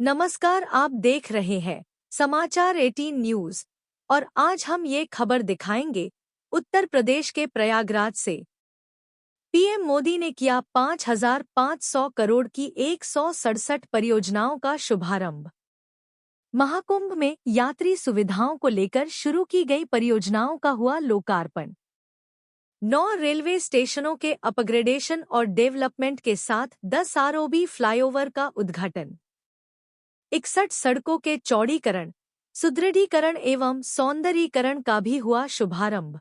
नमस्कार, आप देख रहे हैं समाचार 18 न्यूज और आज हम ये खबर दिखाएंगे उत्तर प्रदेश के प्रयागराज से। पीएम मोदी ने किया 5,500 करोड़ की 167 परियोजनाओं का शुभारंभ। महाकुंभ में यात्री सुविधाओं को लेकर शुरू की गई परियोजनाओं का हुआ लोकार्पण। 9 रेलवे स्टेशनों के अपग्रेडेशन और डेवलपमेंट के साथ 10 आरओबी फ्लाईओवर का उद्घाटन। 61 सड़कों के चौड़ीकरण, सुदृढ़ीकरण एवं सौंदर्यीकरण का भी हुआ शुभारंभ।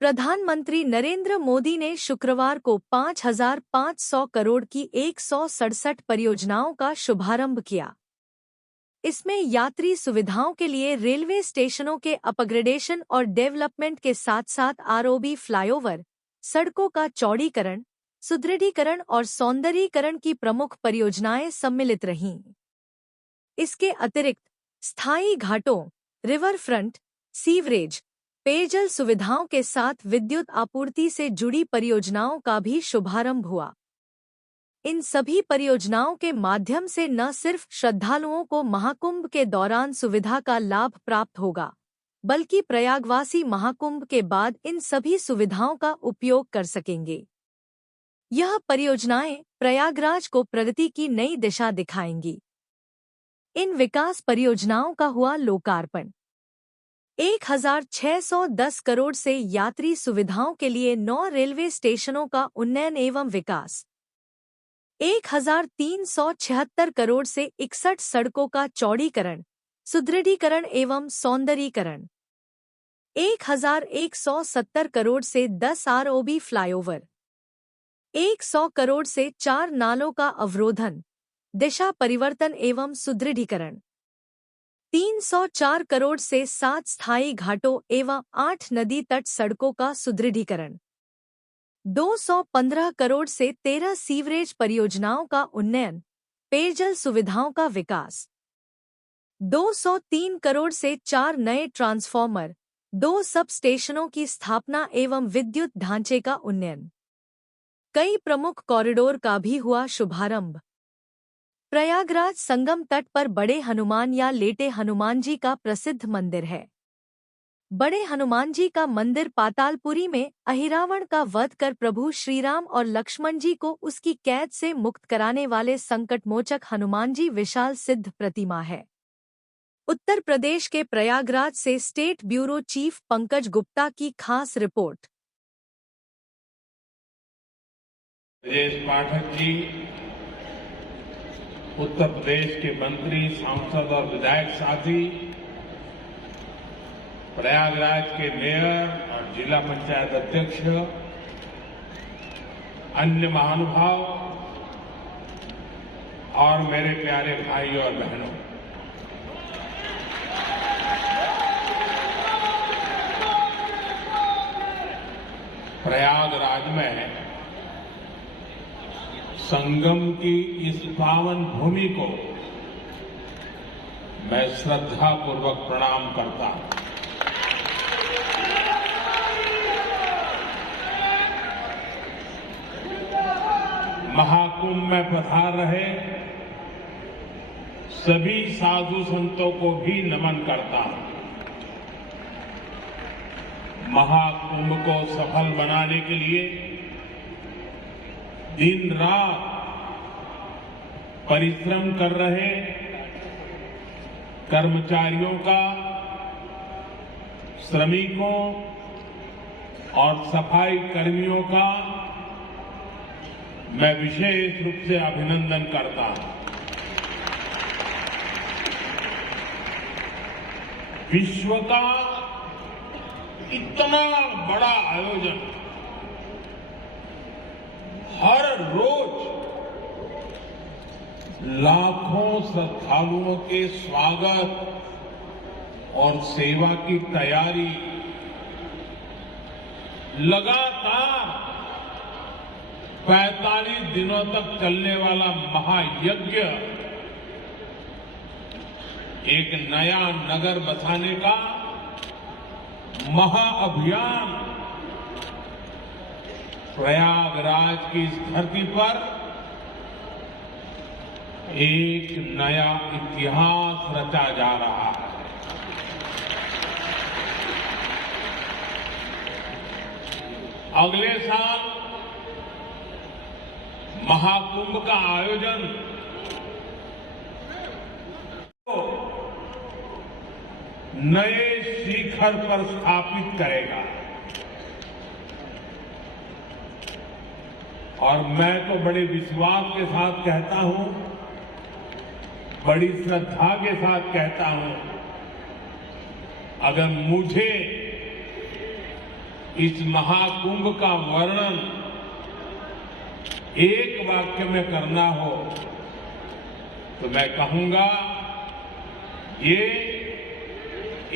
प्रधानमंत्री नरेंद्र मोदी ने शुक्रवार को 5,500 करोड़ की 167 परियोजनाओं का शुभारंभ किया। इसमें यात्री सुविधाओं के लिए रेलवे स्टेशनों के अपग्रेडेशन और डेवलपमेंट के साथ साथ आरओबी फ्लाईओवर, सड़कों का चौड़ीकरण, सुदृढ़ीकरण और सौंदर्यीकरण की प्रमुख परियोजनाएं सम्मिलित रहीं। इसके अतिरिक्त स्थायी घाटों, रिवर फ्रंट, सीवरेज, पेयजल सुविधाओं के साथ विद्युत आपूर्ति से जुड़ी परियोजनाओं का भी शुभारंभ हुआ। इन सभी परियोजनाओं के माध्यम से न सिर्फ श्रद्धालुओं को महाकुंभ के दौरान सुविधा का लाभ प्राप्त होगा, बल्कि प्रयागवासी महाकुंभ के बाद इन सभी सुविधाओं का उपयोग कर सकेंगे। यह परियोजनाएं प्रयागराज को प्रगति की नई दिशा दिखाएंगी। इन विकास परियोजनाओं का हुआ लोकार्पण। 1,610 करोड़ से यात्री सुविधाओं के लिए 9 रेलवे स्टेशनों का उन्नयन एवं विकास। 1,376 करोड़ से 61 सड़कों का चौड़ीकरण, सुदृढ़ीकरण एवं सौंदर्यीकरण। 1,170 करोड़ से 10 आरओबी फ्लाईओवर। 100 करोड़ से 4 नालों का अवरोधन, दिशा परिवर्तन एवं सुदृढ़ीकरण। 304 करोड़ से 7 स्थायी घाटों एवं 8 नदी तट सड़कों का सुदृढ़ीकरण। 215 करोड़ से 13 सीवरेज परियोजनाओं का उन्नयन, पेयजल सुविधाओं का विकास। 203 करोड़ से 4 नए ट्रांसफार्मर, 2 सब स्टेशनों की स्थापना एवं विद्युत ढांचे का उन्नयन। कई प्रमुख कॉरिडोर का भी हुआ शुभारंभ। प्रयागराज संगम तट पर बड़े हनुमान या लेटे हनुमान जी का प्रसिद्ध मंदिर है। बड़े हनुमान जी का मंदिर पातालपुरी में अहिरावण का वध कर प्रभु श्रीराम और लक्ष्मण जी को उसकी कैद से मुक्त कराने वाले संकटमोचक हनुमान जी विशाल सिद्ध प्रतिमा है। उत्तर प्रदेश के प्रयागराज से state bureau chief Pankaj Gupta की खास रिपोर्ट। ब्रजेश पाठक जी, उत्तर प्रदेश के मंत्री, सांसद और विधायक साथी, प्रयागराज के मेयर और जिला पंचायत अध्यक्ष, अन्य महानुभाव और मेरे प्यारे भाई और बहनों, प्रयागराज में संगम की इस पावन भूमि को मैं श्रद्धापूर्वक प्रणाम करता हूं। महाकुंभ में पधार रहे सभी साधु संतों को भी नमन करता हूं। महाकुंभ को सफल बनाने के लिए दिन रात परिश्रम कर रहे कर्मचारियों का, श्रमिकों और सफाई कर्मियों का मैं विशेष रूप से अभिनंदन करता हूं। विश्व का इतना बड़ा आयोजन हर रोज लाखों श्रद्धालुओं के स्वागत और सेवा की तैयारी, लगातार 45 दिनों तक चलने वाला महायज्ञ, एक नया नगर बसाने का महाअभियान प्रयागराज की इस धरती पर एक नया इतिहास रचा जा रहा है। अगले साल महाकुंभ का आयोजन नए शिखर पर स्थापित करेगा और मैं तो बड़े विश्वास के साथ कहता हूं, बड़ी श्रद्धा के साथ कहता हूं, अगर मुझे इस महाकुंभ का वर्णन एक वाक्य में करना हो तो मैं कहूंगा, ये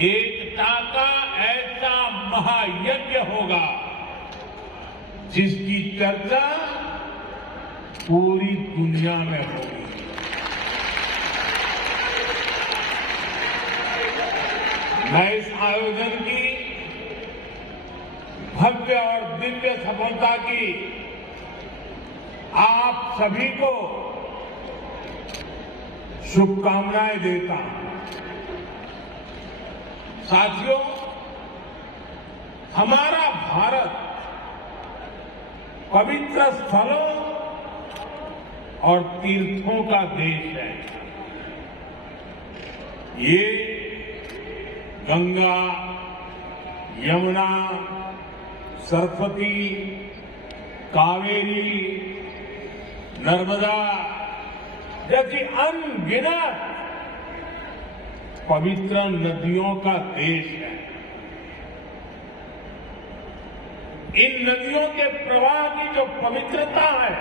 एकता का ऐसा महायज्ञ होगा जिसकी चर्चा पूरी दुनिया में होगी। मैं इस आयोजन की भव्य और दिव्य सफलता की आप सभी को शुभकामनाएं देता हूं। साथियों, हमारा भारत पवित्र स्थलों और तीर्थों का देश है। ये गंगा, यमुना, सरस्वती, कावेरी, नर्मदा जैसी अनगिनत पवित्र नदियों का देश है। इन नदियों के प्रवाह की जो पवित्रता है,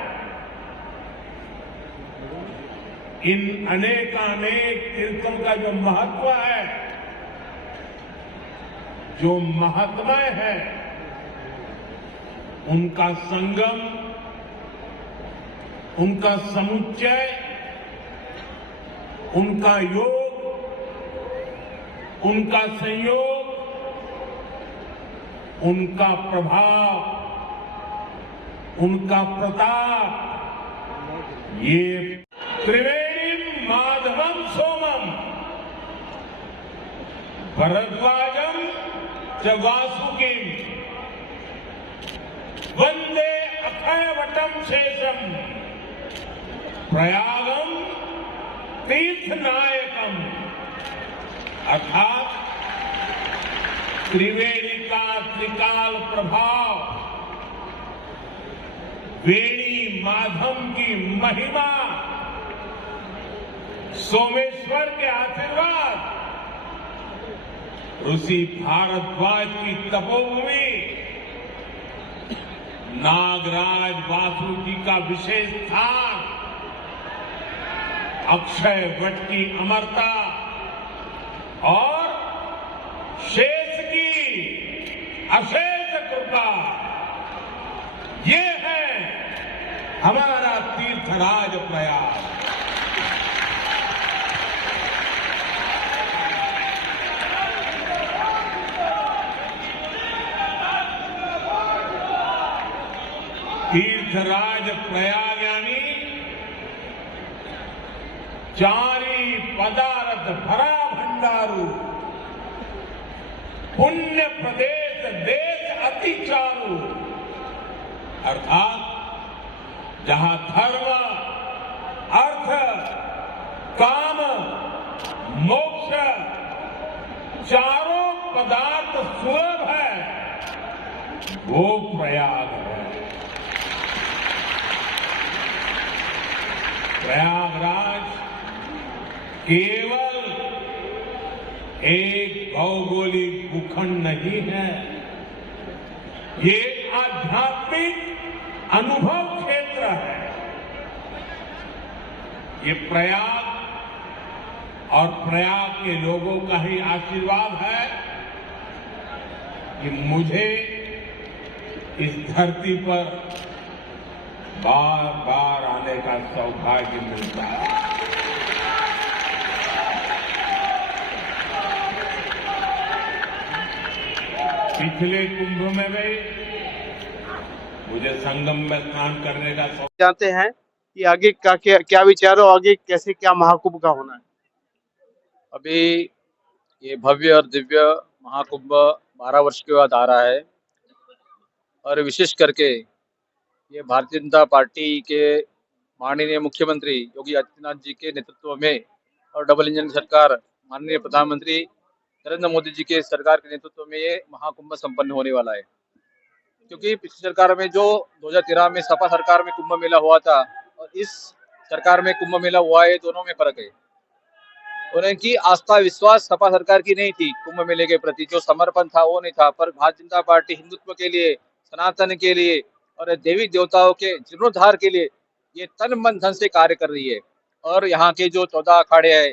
इन अनेकानेक तीर्थों का जो महत्व है, जो महात्म्य है, उनका संगम, उनका समुच्चय, उनका योग, उनका संयोग, उनका प्रभाव, उनका प्रताप, ये त्रिवेणी माधवम सोमम भरद्वाजम च वासुकिम वंदे अक्षयवटम शेषम प्रयागम तीर्थनायकम। अर्थात त्रिवेणी का त्रिकाल प्रभाव, वेणी माधव की महिमा, सोमेश्वर के आशीर्वाद, ऋषि भारद्वाज की तपोभूमि, नागराज वासु जी का विशेष स्थान, अक्षय वट की अमरता और शेष की अशेष कृपा, ये है हमारा तीर्थराज प्रयाग। तीर्थराज प्रयाग यानी चारी पदार्थ भरा भंडारू, पुण्य प्रदेश देश अति चारू। अर्थात जहां धर्म, अर्थ, काम, मोक्ष चारों पदार्थ सुलभ है, वो प्रयाग है। प्रयागराज केवल एक भौगोलिक भूखंड नहीं है, ये आध्यात्मिक अनुभव क्षेत्र है। ये प्रयाग और प्रयाग के लोगों का ही आशीर्वाद है कि मुझे इस धरती पर बार बार आने का सौभाग्य मिलता है। पिछले कुंभ में भी मुझे संगम में स्नान करने का जानते हैं कि आगे का क्या क्या विचार हो, आगे कैसे क्या महाकुंभ का होना है? अभी ये भव्य और दिव्य महाकुंभ 12 वर्ष के बाद आ रहा है और विशेष करके ये भारतीय जनता पार्टी के माननीय मुख्यमंत्री योगी आदित्यनाथ जी के नेतृत्व में और डबल इंजन सरकार माननीय प्रधानमंत्री नरेंद्र मोदी जी के सरकार के नेतृत्व में ये महाकुंभ संपन्न होने वाला है। क्योंकि पिछली सरकार में जो 2013 में सपा सरकार में कुंभ मेला हुआ था और इस सरकार में कुंभ मेला हुआ है, दोनों में फर्क है। उनकी आस्था विश्वास सपा सरकार की नहीं थी, कुंभ मेले के प्रति जो समर्पण था वो नहीं था। पर भारतीय जनता पार्टी हिंदुत्व के लिए, सनातन के लिए और देवी देवताओं के जीर्णोद्धार के लिए ये तन मन धन से कार्य कर रही है। और यहाँ के जो 14 अखाड़े है,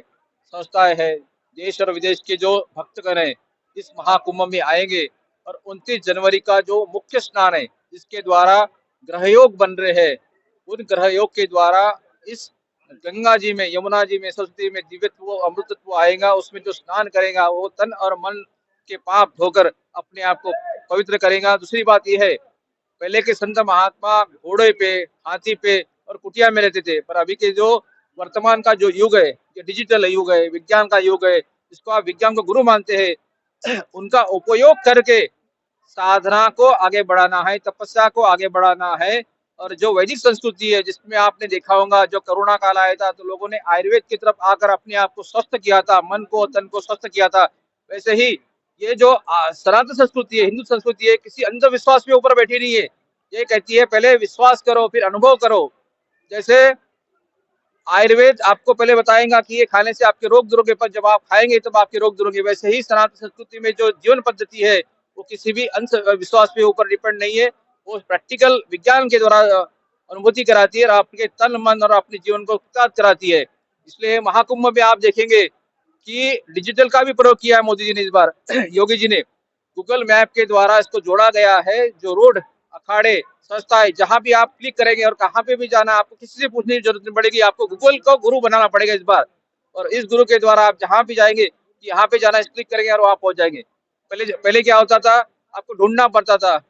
संस्थाएं है, देश और विदेश के जो भक्तगण है इस महाकुंभ में आएंगे। और 29 जनवरी का जो मुख्य स्नान है जिसके द्वारा ग्रहयोग बन रहे हैं, उन ग्रहयोग के द्वारा इस गंगा जी में, यमुना जी में, सरस्वती में दिव्यत्व अमृतत्व आएगा। उसमें जो स्नान करेगा वो तन और मन के पाप धोकर अपने आप को पवित्र करेगा। दूसरी बात यह है, पहले के संत महात्मा घोड़े पे, हाथी पे और कुटिया में रहते थे, पर अभी के जो वर्तमान का जो युग है, ये डिजिटल युग है, विज्ञान का युग है, जिसको आप विज्ञान को गुरु मानते हैं, उनका उपयोग करके साधना को आगे बढ़ाना है, तपस्या को आगे बढ़ाना है। और जो वैदिक संस्कृति है जिसमें आपने देखा होगा, जो कोरोना काल आया था तो लोगों ने आयुर्वेद की तरफ आकर अपने आप को स्वस्थ किया था, मन को तन को स्वस्थ किया था। वैसे ही ये जो सनातन संस्कृति है, हिंदू संस्कृति है, किसी अंधविश्वास के ऊपर बैठी नहीं है। ये कहती है पहले विश्वास करो फिर अनुभव करो। जैसे आयुर्वेद आपको पहले बताएगा कि ये खाने से आपके रोग दूर होंगे, पर जब आप खाएंगे तब आपके रोग दूर होंगे। वैसे ही सनातन संस्कृति में जो जीवन पद्धति है वो किसी भी अंधविश्वास के ऊपर डिपेंड नहीं है, वो प्रैक्टिकल विज्ञान के द्वारा अनुभूति कराती है और आपके तन मन और अपने जीवन को कृतार्थ कराती है। इसलिए महाकुंभ में आप देखेंगे कि डिजिटल का भी प्रयोग किया है मोदी जी ने इस बार योगी जी ने गूगल मैप के द्वारा इसको जोड़ा गया है। जो रोड, अखाड़े, संस्थाएं जहां भी आप क्लिक करेंगे और कहां पे भी जाना, आपको किसी से पूछने की जरूरत नहीं पड़ेगी, आपको गूगल को गुरु बनाना पड़ेगा इस बार। और इस गुरु के द्वारा आप जहां भी जाएंगे कि यहाँ पे जाना, क्लिक करेंगे और वहां पहुंच जाएंगे। पहले पहले क्या होता था, आपको ढूंढना पड़ता था